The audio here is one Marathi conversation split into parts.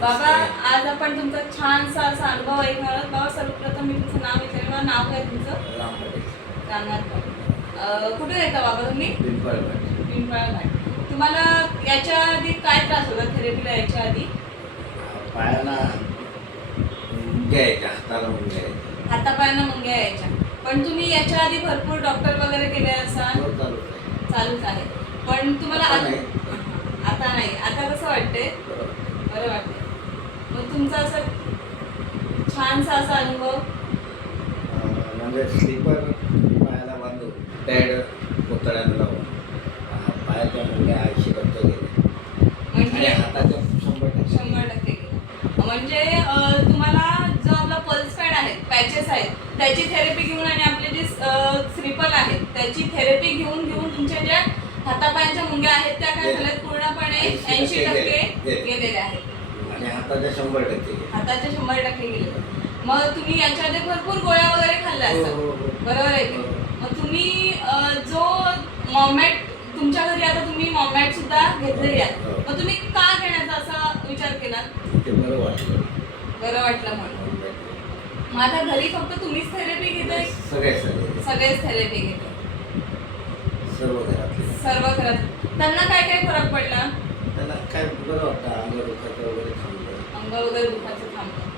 बाबा आज आपण तुमचा छानसा असा अनुभव ऐकणार आहोत. बाबा सर्वप्रथम मी तुमचं नाव विचारेन. बाबा नाव काय तुमचं? रामनाथ कुठे येता बाबा तुम्ही? तुम्हाला याच्या आधी काय त्रास होता? थेरपीला याच्या आधी? पायाला मुंग्या यायच्या हाताला मुंग्या यायच्या. हातापायांना मुंग्या यायच्या. पण तुम्ही याच्या आधी भरपूर डॉक्टर वगैरे केले असाल? तो चालूच आहे. पण तुम्हाला आता नाही. आता कसं बरोबर. बरं वाटतंय. मग तुमचा असा छानसा असा अनुभव म्हणजे स्लीपर पायाला बांधून पॅड पुतळ्यानं लावून पायाच्या मुंग्या ऐंशी टक्के गेले म्हणजे हाताच्या शंभर टक्के शंभर टक्के गेलं. म्हणजे तुम्हाला जो आपला पल्स पॅड आहे पॅचेस आहेत त्याची थेरपी घेऊन आणि आपले जे स्लिपल आहेत त्याची थेरपी घेऊन घेऊन तुमच्या ज्या हातापायांच्या मुंग्या आहेत त्या काय. झाल्यात पूर्णपणे 80% ऐंशी टक्के. गेलेल्या आहेत आणि हाताच्या शंभर टक्के गेले. हाताचे शंभर टक्के गेले. मग तुम्ही याच्या आधी भरपूर गोळ्या वगैरे खाल्ल्या हो, हो, हो. बरोबर आहे की? हो. मग तुम्ही अं, जो मॉमॅट तुमच्या घरी आता तुम्ही मॉमॅट सुद्धा घेतलेली आहे हो. मग तुम्ही का घेण्याचा असा विचार केला? ते बरं वाटलं. बरं वाटलं म्हणून. आता घरी फक्त तुम्हीच थेरपी घेताय? सगळे सगळे सगळेच थेरपी घेताय. सर्व घरातले. सर्व करत त्यांना काय काय फरक पडला? त्याला काय बरं वाटतं? अंग अंग वगैरे दुखायचं थांबलं.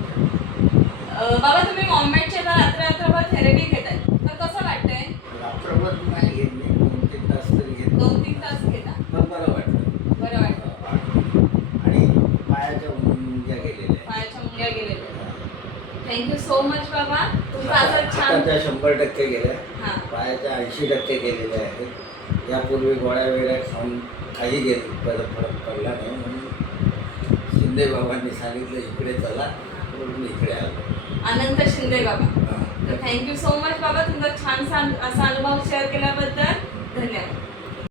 अं, बाबा तुम्ही मॉमॅटच्या रात्र रात्रभर थेरपी घेताय तर कसं वाटतंय रात्रभर नाही घेत मी दोन तीन तास तरी घेतो दोन तीन तास घेता पण बरं वाटतं बरं वाटतं आणि पायाच्या मुंग्या गेलेल्या आहेत. पायाच्या मुंग्या गेलेल्या थँक्यू सो मच बाबा. तुमचा असं छान हाताच्या शंभर टक्के गेल्या. हा. पायाच्या ऐंशी टक्के गेलेल्या आहेत. यापूर्वी गोळ्या वेळ्या खाऊन काही गेले फरक फरक पडला नाही. म्हणून शिंदे बाबांनी सांगितलं इकडे चला. म्हणून इकडे आलो. अनंत शिंदे बाबा. हा. तर थँक्यू सो मच बाबा. तुमचा छानसा असा अनुभव शेअर केल्याबद्दल.